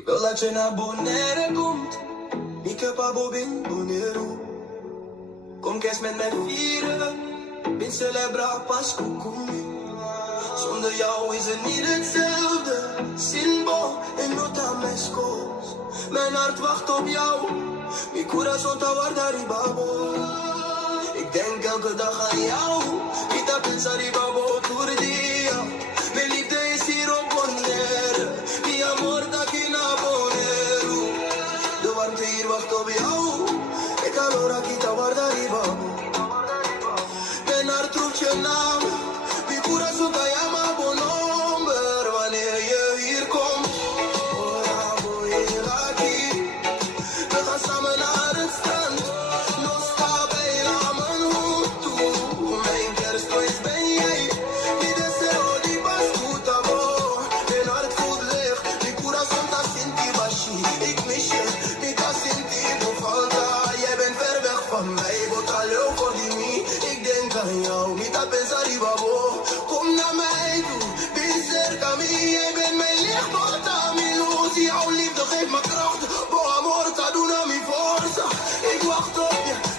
Ik wil dat je naar Bonaire komt. Ik heb abo bin Bonaire. Kom kerst met mij vieren. Bin celebra pas kukumi. Zonder jou is het niet hetzelfde. Sinbo en nota mescos. Mijn hart wacht op jou. Mi corazón ta guardar babo. Ik denk elke dag aan jou. Ita pensar babo tour dia. Mijn liefde is hier op Bonaire. Mi amor ta aquí na Bonaire. De warmte hier wacht op jou. Ik calor aquí ta guardar babo. Mijn hart roept je naam. Mi corazón ta llama por nombre. Wanneer je hier komt. Hola voy aquí. We gaan samen naar het strand. Nos está bailando tú. Mijn kerstfeest ben jij. Mi deseo di pas tu tabo. Mijn hart voelt leeg. Mi corazón ta sinti bashi. Ik mis je. Mi ta sinti no falta. Jij bent ver weg van mij. Bota leo voor die mi. Ik denk aan jou. Mi ta pensar y babo. Kom naar mij toe. Bin cerca mi. Jij bent mijn licht. Bota mi luz. Jouw liefde geeft me kracht. Bo amor ta duna mi forza. Ik wacht op je.